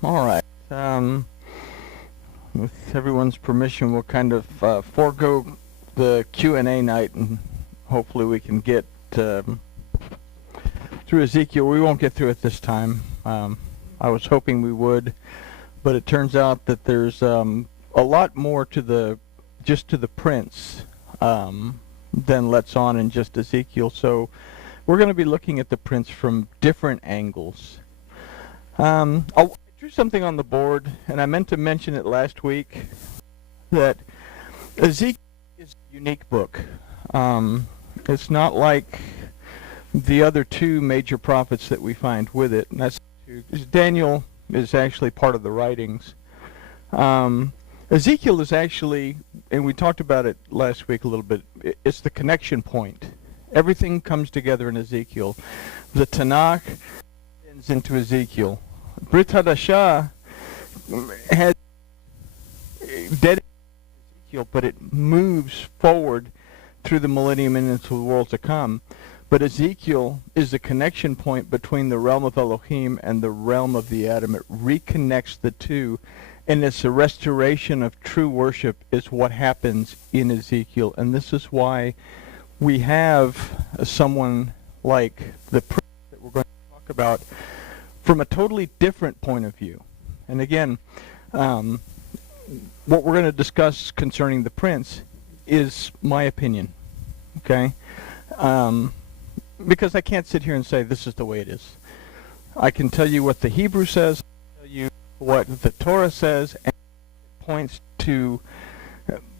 All right. With everyone's permission, we'll kind of forego the Q&A night, and hopefully we can get through Ezekiel. We won't get through it this time. I was hoping we would, but it turns out that there's a lot more to the prince than lets on in just Ezekiel. So we're going to be looking at the prince from different angles. I drew something on the board, and I meant to mention it last week, that Ezekiel is a unique book. It's not like the other two major prophets that we find with it. And that's Daniel is actually part of the writings. Ezekiel is actually, and we talked about it last week a little bit, it's the connection point. Everything comes together in Ezekiel. The Tanakh ends into Ezekiel. Brit Hadashah has dedicated Ezekiel, but it moves forward through the millennium and into the world to come. But Ezekiel is the connection point between the realm of Elohim and the realm of the Adam. It reconnects the two, and it's a restoration of true worship is what happens in Ezekiel. And this is why we have someone like the prince that we're going to talk about from a totally different point of view. And again, what we're going to discuss concerning the prince is my opinion, okay? Because I can't sit here and say this is the way it is. I can tell you what the Hebrew says, tell you what the Torah says, and it points to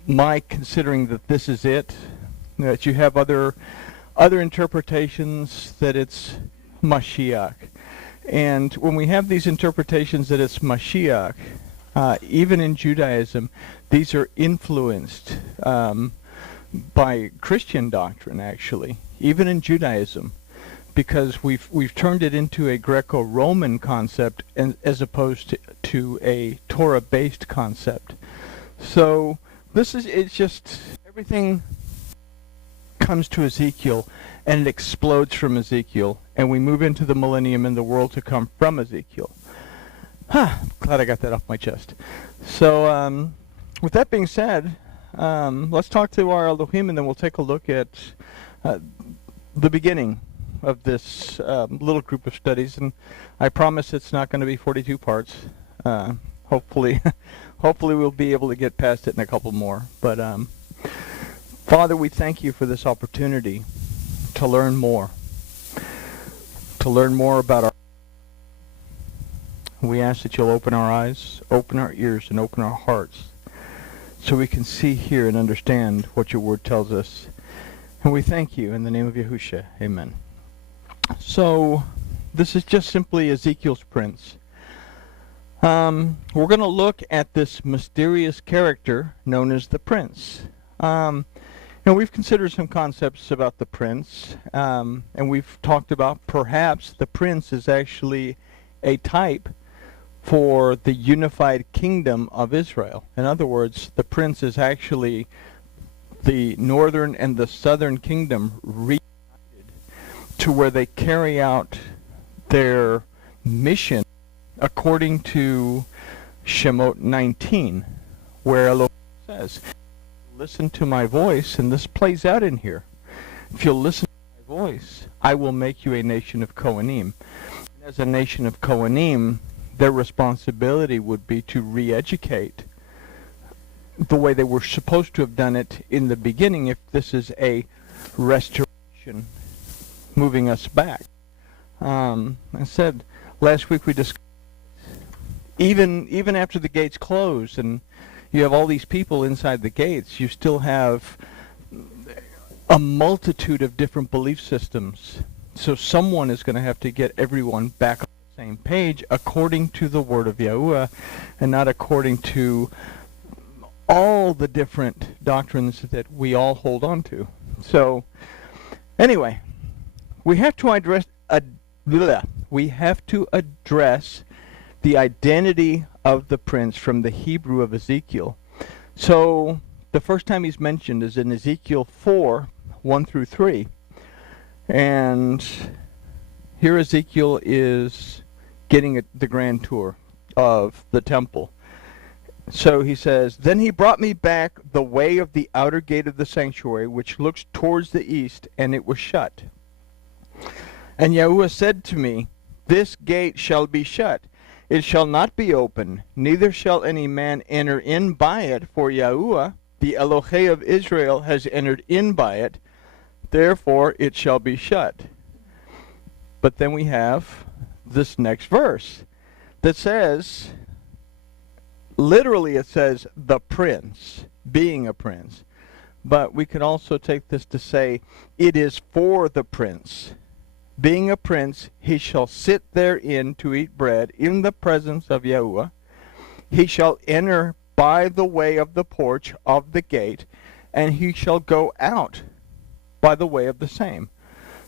my considering that this is it, that you have other interpretations that it's Mashiach. And when we have these interpretations that it's Mashiach, even in Judaism, these are influenced by Christian doctrine, actually, even in Judaism, because we've turned it into a Greco-Roman concept as opposed to a Torah-based concept. So it's just everything comes to Ezekiel, and it explodes from Ezekiel, and we move into the millennium and the world to come from Ezekiel. Glad I got that off my chest. So with that being said, let's talk to our Elohim, and then we'll take a look at the beginning of this little group of studies. And I promise it's not going to be 42 parts. Hopefully we'll be able to get past it in a couple more. But Father, we thank you for this opportunity to learn more about our. We ask that you'll open our eyes, open our ears, and open our hearts so we can see, hear, and understand what your word tells us. And we thank you in the name of Yahusha. Amen. So this is just simply Ezekiel's prince. We're going to look at this mysterious character known as the prince. Now, we've considered some concepts about the prince, and we've talked about perhaps the prince is actually a type for the unified kingdom of Israel. In other words, the prince is actually the northern and the southern kingdom reunited to where they carry out their mission according to Shemot 19, where Elohim says, listen to my voice, and this plays out in here. If you'll listen to my voice, I will make you a nation of Kohanim. And as a nation of Kohanim, their responsibility would be to re-educate the way they were supposed to have done it in the beginning, if this is a restoration moving us back. I said last week we discussed even after the gates close and you have all these people inside the gates, you still have a multitude of different belief systems. So someone is going to have to get everyone back on the same page according to the word of Yahuwah, and not according to all the different doctrines that we all hold on to. So anyway, we have to address the identity of the prince from the Hebrew of Ezekiel. So the first time he's mentioned is in Ezekiel 4, 1 through 3. And here Ezekiel is getting the grand tour of the temple. So he says, "Then he brought me back the way of the outer gate of the sanctuary, which looks towards the east, and it was shut. And Yahuwah said to me, This gate shall be shut. It shall not be open, neither shall any man enter in by it, for Yahuwah, the Elohim of Israel, has entered in by it. Therefore it shall be shut." But then we have this next verse that says, literally it says, the prince, being a prince. But we could also take this to say, it is for the prince. Being a prince, he shall sit therein to eat bread in the presence of Yahuwah. He shall enter by the way of the porch of the gate, and he shall go out by the way of the same.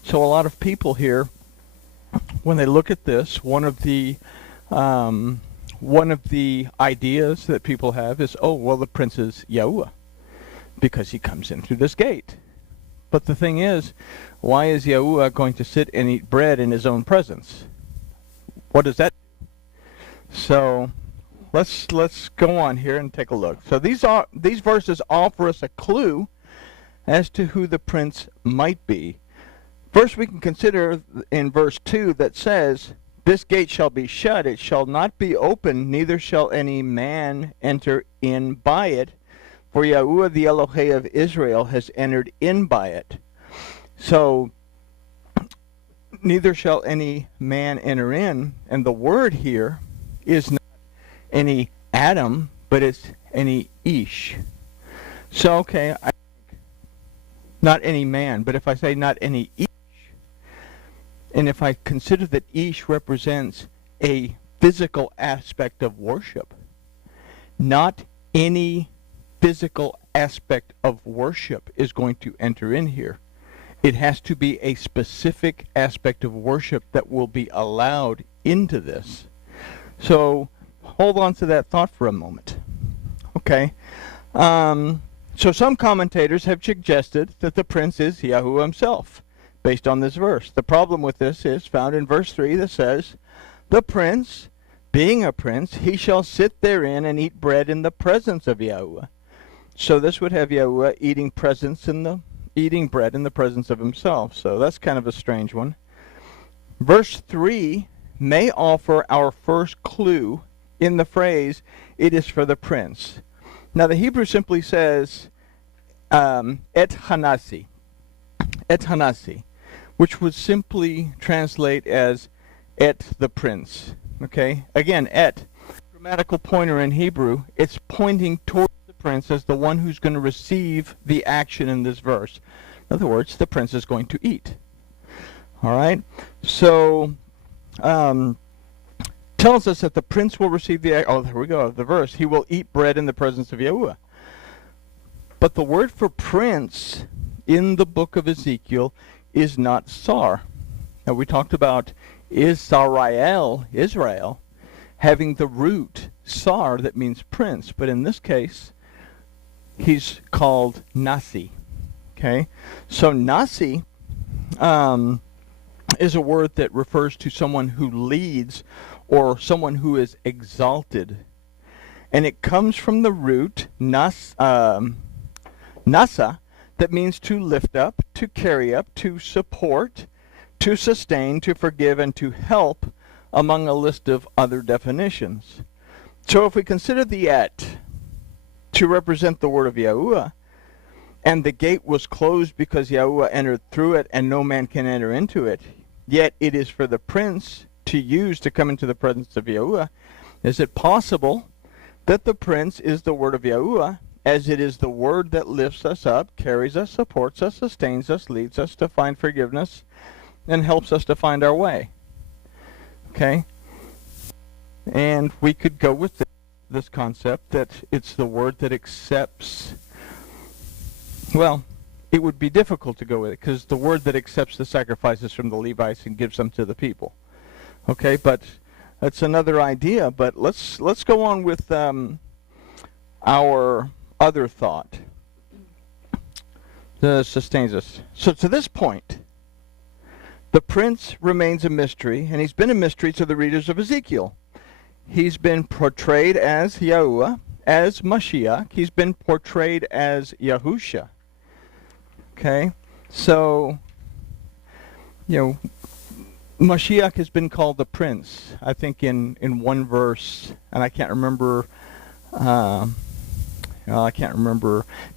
So a lot of people here, when they look at this, one of the ideas that people have is, oh, well, the prince is Yahuwah because he comes in through this gate. But the thing is, why is Yahuwah going to sit and eat bread in his own presence? What does that do? So let's go on here and take a look. So these verses offer us a clue as to who the prince might be. First, we can consider in verse 2 that says, "This gate shall be shut, it shall not be open, neither shall any man enter in by it, for Yahuwah the Elohim of Israel has entered in by it." So, neither shall any man enter in, and the word here is not any Adam, but it's any Ish. So, okay, not any man, but if I say not any Ish, and if I consider that Ish represents a physical aspect of worship, not any physical aspect of worship is going to enter in here. It has to be a specific aspect of worship that will be allowed into this. So hold on to that thought for a moment. Okay. So some commentators have suggested that the prince is Yahuwah himself, based on this verse. The problem with this is found in verse 3 that says, "The prince, being a prince, he shall sit therein and eat bread in the presence of Yahuwah." So this would have Yahuwah eating bread in the presence of himself. So that's kind of a strange one. Verse 3 may offer our first clue in the phrase, "It is for the prince." Now the Hebrew simply says, et hanasi, which would simply translate as et the prince. Okay? Again, et, grammatical pointer in Hebrew, it's pointing towards the prince as the one who's going to receive the action in this verse. In other words, the prince is going to eat. All right? So, tells us that the prince will receive the, the verse. He will eat bread in the presence of Yahuwah. But the word for prince in the book of Ezekiel is not sar. Now we talked about Israel, having the root sar that means prince. But in this case, he's called nasi. Okay? So nasi is a word that refers to someone who leads or someone who is exalted. And it comes from the root nasa, that means to lift up, to carry up, to support, to sustain, to forgive, and to help, among a list of other definitions. So if we consider the et to represent the word of Yahuwah, and the gate was closed because Yahuwah entered through it, and no man can enter into it, yet it is for the prince to use to come into the presence of Yahuwah, is it possible that the prince is the word of Yahuwah, as it is the word that lifts us up, carries us, supports us, sustains us, leads us to find forgiveness, and helps us to find our way? Okay? And we could go with this concept that it's the word that accepts. Well, it would be difficult to go with it, because the word that accepts the sacrifices from the Levites and gives them to the people. Okay, but that's another idea. But let's go on with our other thought that sustains us. So to this point, the prince remains a mystery, and he's been a mystery to the readers of Ezekiel. he's been portrayed as Yahuwah, as Mashiach. He's been portrayed as Yahusha. Okay? So, Mashiach has been called the Prince, I think in one verse, and I can't remember, it's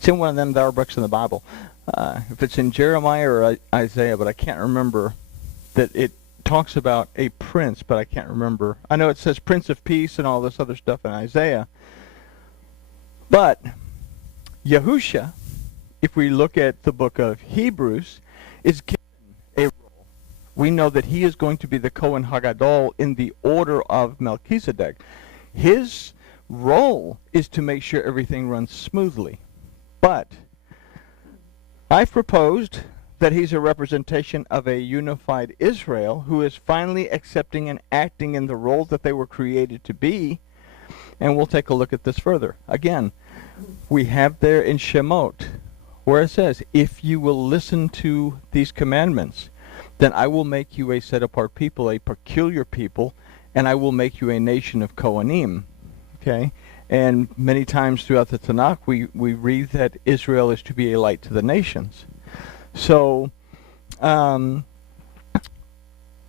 in one of them books in the Bible. If it's in Jeremiah or Isaiah, but I can't remember that it talks about a prince, but I can't remember. I know it says Prince of Peace and all this other stuff in Isaiah. But Yahusha, if we look at the book of Hebrews, is given a role. We know that he is going to be the Kohen Hagadol in the order of Melchizedek. His role is to make sure everything runs smoothly. But I've proposed that he's a representation of a unified Israel who is finally accepting and acting in the role that they were created to be. And we'll take a look at this further. Again, we have there in Shemot, where it says, if you will listen to these commandments, then I will make you a set-apart people, a peculiar people, and I will make you a nation of Kohanim. Okay? And many times throughout the Tanakh, we read that Israel is to be a light to the nations. So, but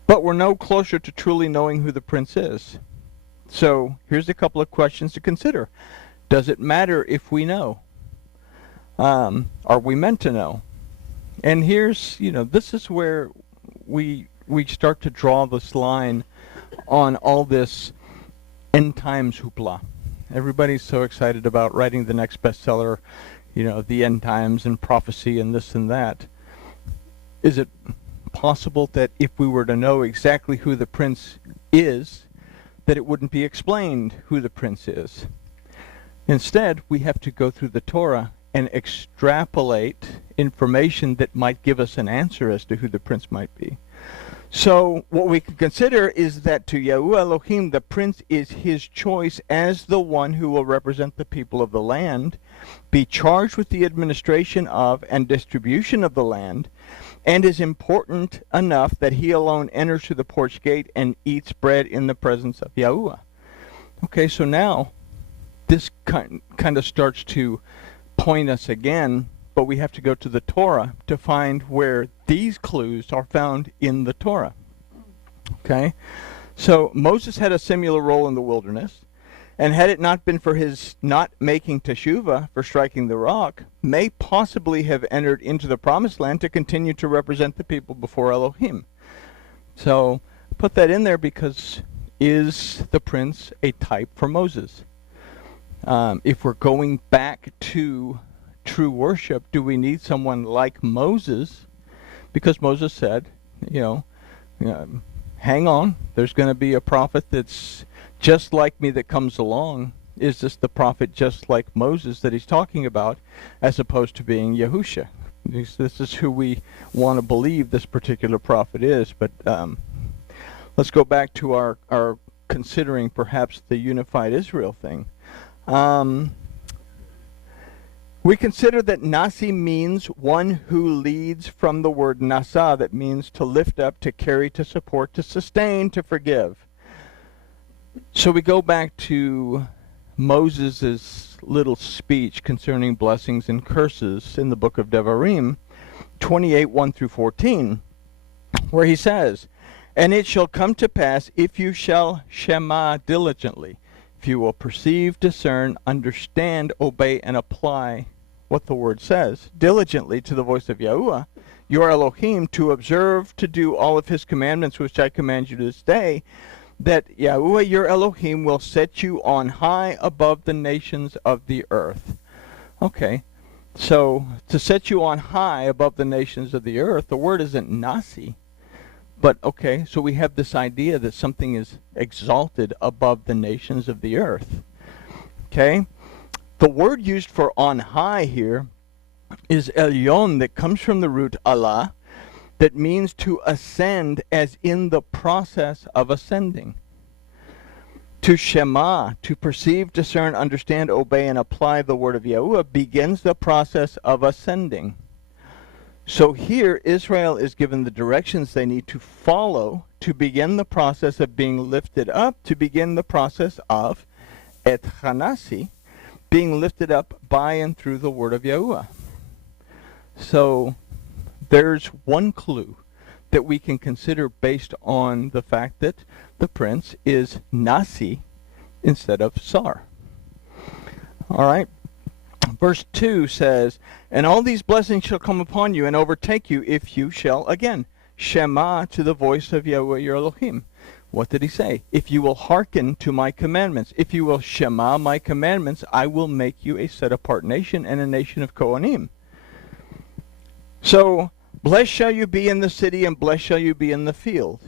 we're no closer to truly knowing who the prince is. So, here's a couple of questions to consider. Does it matter if we know? Are we meant to know? And here's, this is where we start to draw this line on all this end times hoopla. Everybody's so excited about writing the next bestseller, the end times and prophecy and this and that. Is it possible that if we were to know exactly who the prince is, that it wouldn't be explained who the prince is? Instead, we have to go through the Torah and extrapolate information that might give us an answer as to who the prince might be. So what we can consider is that to Yahuwah Elohim, the prince is his choice as the one who will represent the people of the land, be charged with the administration of and distribution of the land, and is important enough that he alone enters through the porch gate and eats bread in the presence of Yahuwah. Okay, so now this kind of starts to point us again, but we have to go to the Torah to find where these clues are found in the Torah. Okay? So Moses had a similar role in the wilderness, and had it not been for his not making teshuvah for striking the rock, may possibly have entered into the promised land to continue to represent the people before Elohim. So put that in there because is the prince a type for Moses? If we're going back to true worship, do we need someone like Moses? Because Moses said, hang on, there's going to be a prophet that's just like me that comes along. Is this the prophet just like Moses that he's talking about, as opposed to being Yahusha? This is who we want to believe this particular prophet is. But let's go back to our considering perhaps the unified Israel thing. We consider that Nasi means one who leads, from the word Nasa, that means to lift up, to carry, to support, to sustain, to forgive. So we go back to Moses' little speech concerning blessings and curses in the book of Devarim, 28, 1 through 14, where he says, "And it shall come to pass, if you shall shema diligently, if you will perceive, discern, understand, obey, and apply what the word says, diligently to the voice of Yahuwah, your Elohim, to observe, to do all of his commandments which I command you this day, that Yahuwah your Elohim will set you on high above the nations of the earth." Okay, so to set you on high above the nations of the earth, the word isn't nasi. But okay, so we have this idea that something is exalted above the nations of the earth. Okay? The word used for on high here is elyon, that comes from the root Allah, that means to ascend, as in the process of ascending. To shema, to perceive, discern, understand, obey, and apply the word of Yahuwah, begins the process of ascending. So here, Israel is given the directions they need to follow to begin the process of being lifted up, to begin the process of et chanasi, being lifted up by and through the word of Yahuwah. So there's one clue that we can consider based on the fact that the prince is Nasi instead of Sar. All right. Verse 2 says, and all these blessings shall come upon you and overtake you if you shall, again, Shema to the voice of Yahuwah your Elohim. What did he say? If you will hearken to my commandments, if you will Shema my commandments, I will make you a set-apart nation and a nation of Kohanim. So, blessed shall you be in the city, and blessed shall you be in the field.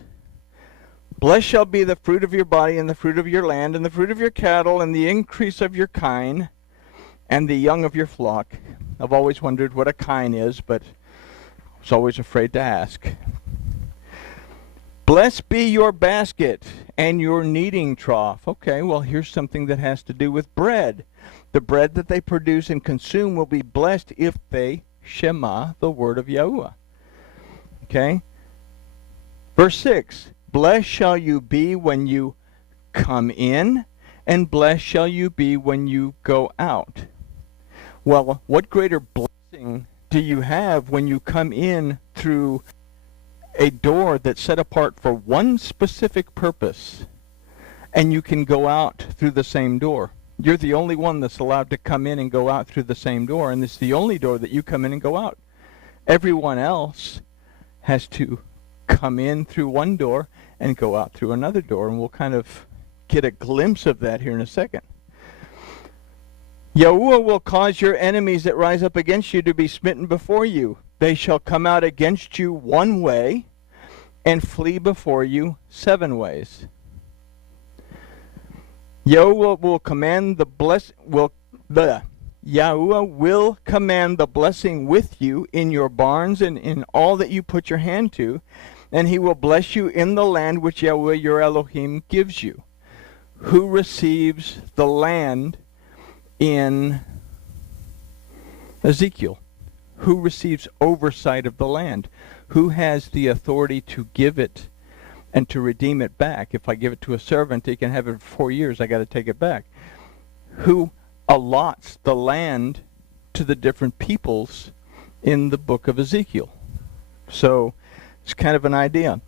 Blessed shall be the fruit of your body, and the fruit of your land, and the fruit of your cattle, and the increase of your kine, and the young of your flock. I've always wondered what a kine is, but I was always afraid to ask. Blessed be your basket and your kneading trough. Okay, well, here's something that has to do with bread. The bread that they produce and consume will be blessed if they Shema the word of Yahuwah. Okay? Verse 6, blessed shall you be when you come in, and blessed shall you be when you go out. Well, what greater blessing do you have when you come in through a door that's set apart for one specific purpose, and you can go out through the same door? You're the only one that's allowed to come in and go out through the same door, and it's the only door that you come in and go out. Everyone else has to come in through one door and go out through another door, and we'll kind of get a glimpse of that here in a second. Yahuwah will cause your enemies that rise up against you to be smitten before you. They shall come out against you one way and flee before you 7 ways. Yahuwah will command Yahuwah will command the blessing with you in your barns and in all that you put your hand to, and he will bless you in the land which Yahuwah your Elohim gives you. Who receives the land in Ezekiel? Who receives oversight of the land? Who has the authority to give it and to redeem it back? If I give it to a servant, he can have it for 4 years. I got to take it back. Who allots the land to the different peoples in the book of Ezekiel? So it's kind of an idea.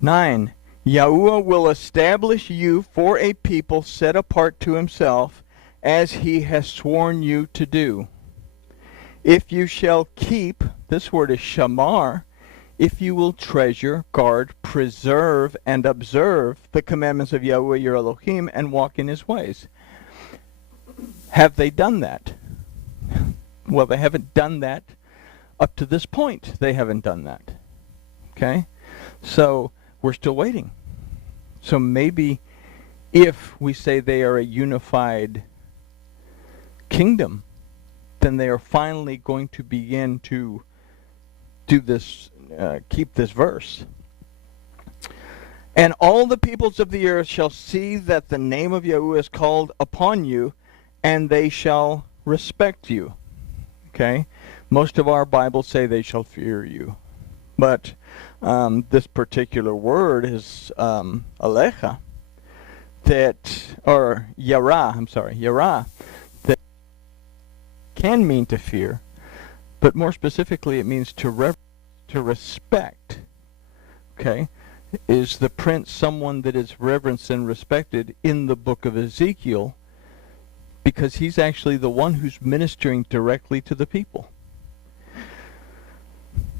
9. Yahuwah will establish you for a people set apart to himself, as he has sworn you to do. If you shall keep, this word is shamar, if you will treasure, guard, preserve, and observe the commandments of Yahuwah your Elohim and walk in his ways. Have they done that? Well, they haven't done that up to this point. They haven't done that. Okay? So we're still waiting. So maybe if we say they are a unified kingdom, then they are finally going to begin to do this, keep this verse. And all the peoples of the earth shall see that the name of Yahuwah is called upon you, and they shall respect you. Okay? Most of our Bibles say they shall fear you. But this particular word is alecha, yara, that can mean to fear, but more specifically it means to respect. Okay? Is the prince someone that is reverenced and respected in the book of Ezekiel, because he's actually the one who's ministering directly to the people.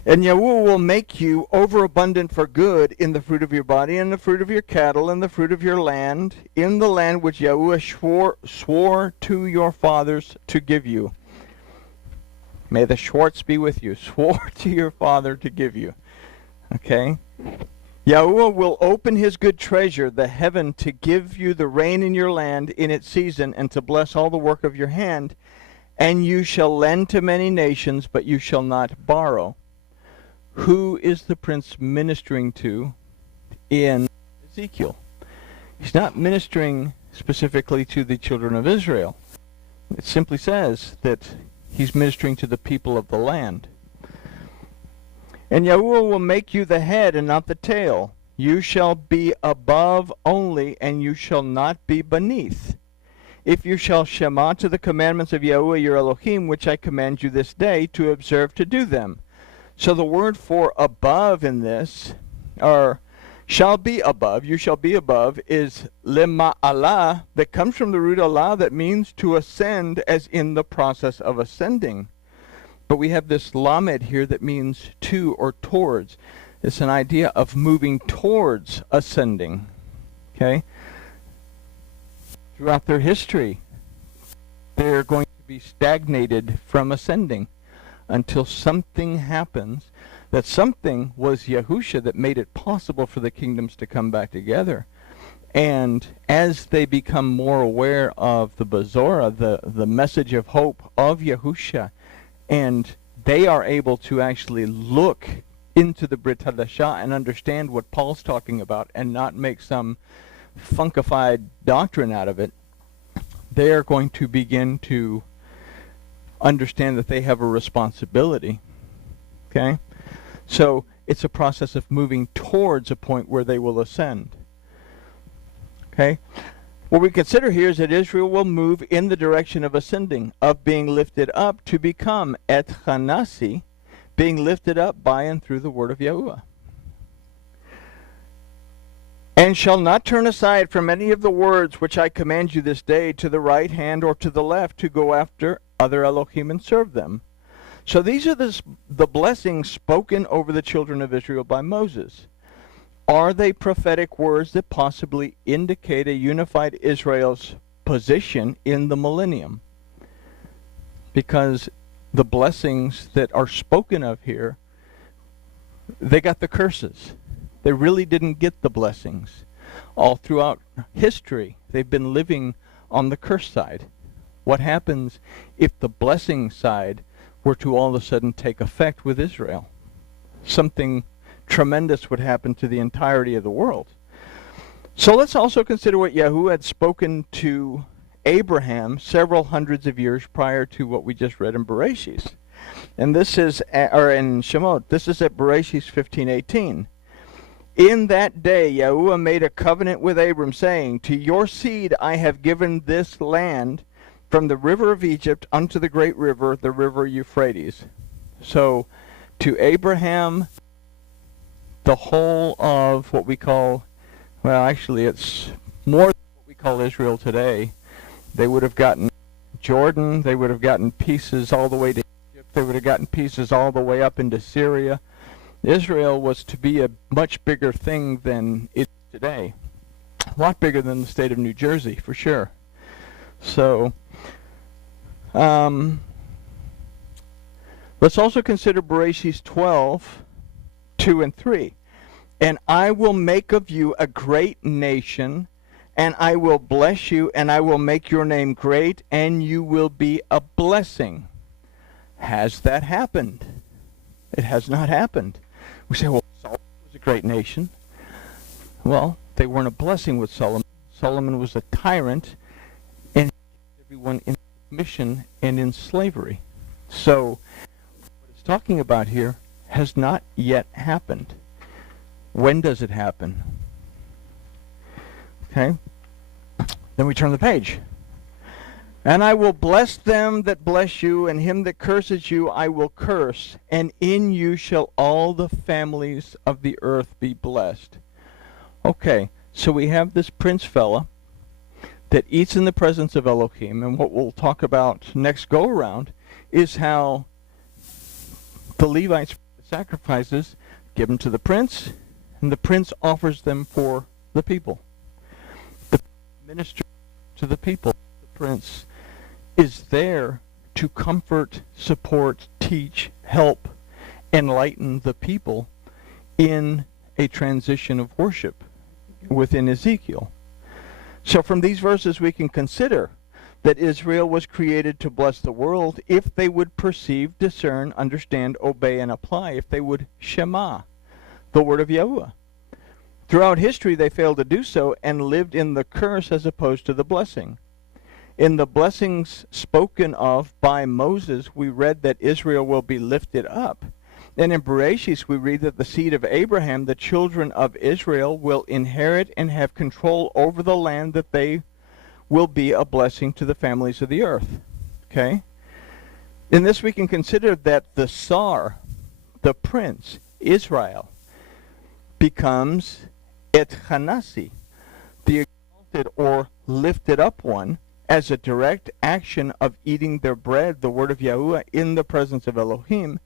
And Yahuwah will make you overabundant for good in the fruit of your body, and the fruit of your cattle, and the fruit of your land, in the land which Yahuwah swore to your fathers to give you. May the Schwartz be with you. Swore to your father to give you. Okay? Yahuwah will open his good treasure, the heaven, to give you the rain in your land in its season, and to bless all the work of your hand. And you shall lend to many nations, but you shall not borrow. Who is the prince ministering to in Ezekiel? He's not ministering specifically to the children of Israel. It simply says that he's ministering to the people of the land. And Yahuwah will make you the head and not the tail. You shall be above only, and you shall not be beneath. If you shall shema to the commandments of Yahuwah your Elohim, which I command you this day, to observe to do them. So the word for above in this, or shall be above, you shall be above, is lema'ala, that comes from the root Allah, that means to ascend, as in the process of ascending. But we have this lamed here that means to or towards. It's an idea of moving towards ascending. Okay? Throughout their history, they're going to be stagnated from ascending until something happens. That something was Yahusha that made it possible for the kingdoms to come back together. And as they become more aware of the Bazorah, the message of hope of Yahusha, and they are able to actually look into the Brit Hadashah and understand what Paul's talking about and not make some funkified doctrine out of it, they are going to begin to understand that they have a responsibility. Okay? So it's a process of moving towards a point where they will ascend. Okay? What we consider here is that Israel will move in the direction of ascending, of being lifted up to become et chanasi, being lifted up by and through the word of Yahuwah. And shall not turn aside from any of the words which I command you this day, to the right hand or to the left, to go after other Elohim and serve them. So these are the blessings spoken over the children of Israel by Moses. Are they prophetic words that possibly indicate a unified Israel's position in the millennium? Because the blessings that are spoken of here, they got the curses. They really didn't get the blessings. All throughout history, they've been living on the curse side. What happens if the blessing side were to all of a sudden take effect with Israel? Something tremendous would happen to the entirety of the world. So let's also consider what Yahuwah had spoken to Abraham several hundreds of years prior to what we just read in Bereshis. And this is, or in Shemot, this is at Bereshis 15:18. In that day Yahuwah made a covenant with Abram, saying, to your seed I have given this land, from the river of Egypt unto the great river, the river Euphrates. So, to Abraham, the whole of what we call, well, actually it's more than what we call Israel today. They would have gotten Jordan, they would have gotten pieces all the way to Egypt, they would have gotten pieces all the way up into Syria. Israel was to be a much bigger thing than it is today. A lot bigger than the state of New Jersey, for sure. So, let's also consider Bereshis 12:2 and 3. And I will make of you a great nation, and I will bless you, and I will make your name great, and you will be a blessing. Has that happened? It has not happened. We say, well, Solomon was a great nation. Well, they weren't a blessing with Solomon. Solomon was a tyrant, and everyone in submission and in slavery. So, what it's talking about here has not yet happened. When does it happen? Okay. Then we turn the page. And I will bless them that bless you, and him that curses you I will curse, and in you shall all the families of the earth be blessed. Okay, so we have this prince fella that eats in the presence of Elohim, and what we'll talk about next go around is how the Levites sacrifices given to the prince, and the prince offers them for the people. The minister to the people, the prince, is there to comfort, support, teach, help, enlighten the people in a transition of worship within Ezekiel. So from these verses we can consider that Israel was created to bless the world if they would perceive, discern, understand, obey, and apply, if they would shema, the word of Yahuwah. Throughout history they failed to do so and lived in the curse as opposed to the blessing. In the blessings spoken of by Moses, we read that Israel will be lifted up. And in Bereshit, we read that the seed of Abraham, the children of Israel, will inherit and have control over the land, that they will be a blessing to the families of the earth. Okay? In this we can consider that the Tsar, the prince, Israel, becomes Et Hanasi, the exalted or lifted up one, as a direct action of eating their bread, the word of Yahuwah, in the presence of Elohim,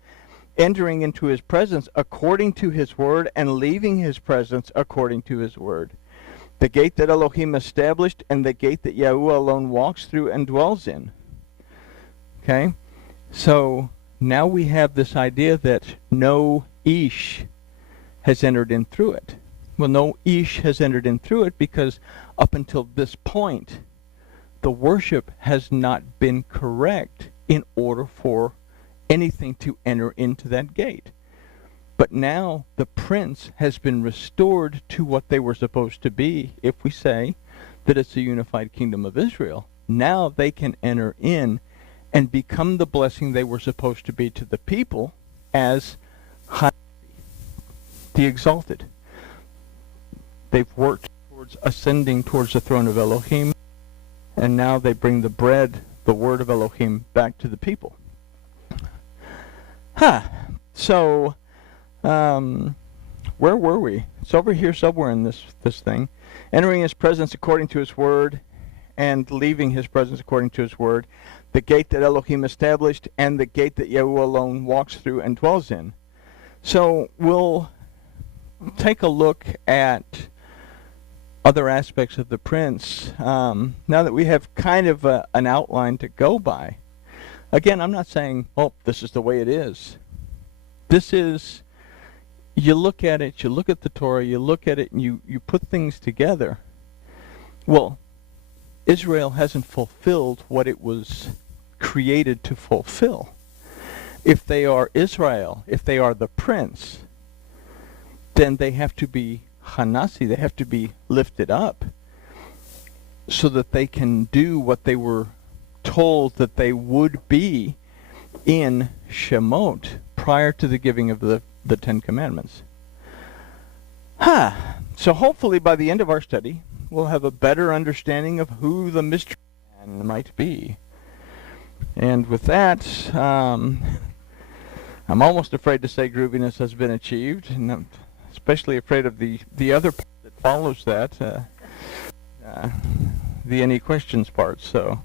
entering into his presence according to his word, and leaving his presence according to his word. The gate that Elohim established, and the gate that Yahuwah alone walks through and dwells in. Okay? So now we have this idea that no Ish has entered in through it. Well, no Ish has entered in through it because up until this point, the worship has not been correct in order for anything to enter into that gate. But now the prince has been restored to what they were supposed to be, if we say that it's a unified kingdom of Israel. Now they can enter in and become the blessing they were supposed to be to the people as the exalted. They've worked towards ascending towards the throne of Elohim, and now they bring the bread, the word of Elohim, back to the people. So, where were we? It's over here somewhere in this thing. Entering his presence according to his word, and leaving his presence according to his word. The gate that Elohim established, and the gate that Yahuwah alone walks through and dwells in. So, we'll take a look at other aspects of the prince, now that we have kind of an outline to go by. Again, I'm not saying, oh, this is the way it is. This is, you look at it, you look at the Torah, you look at it, and you put things together. Well, Israel hasn't fulfilled what it was created to fulfill. If they are Israel, if they are the prince, then they have to be Hanasi, they have to be lifted up so that they can do what they were told that they would be in Shemot prior to the giving of the Ten Commandments. So hopefully by the end of our study, we'll have a better understanding of who the mystery man might be. And with that, I'm almost afraid to say grooviness has been achieved, and I'm especially afraid of the other part that follows that, the any questions part. So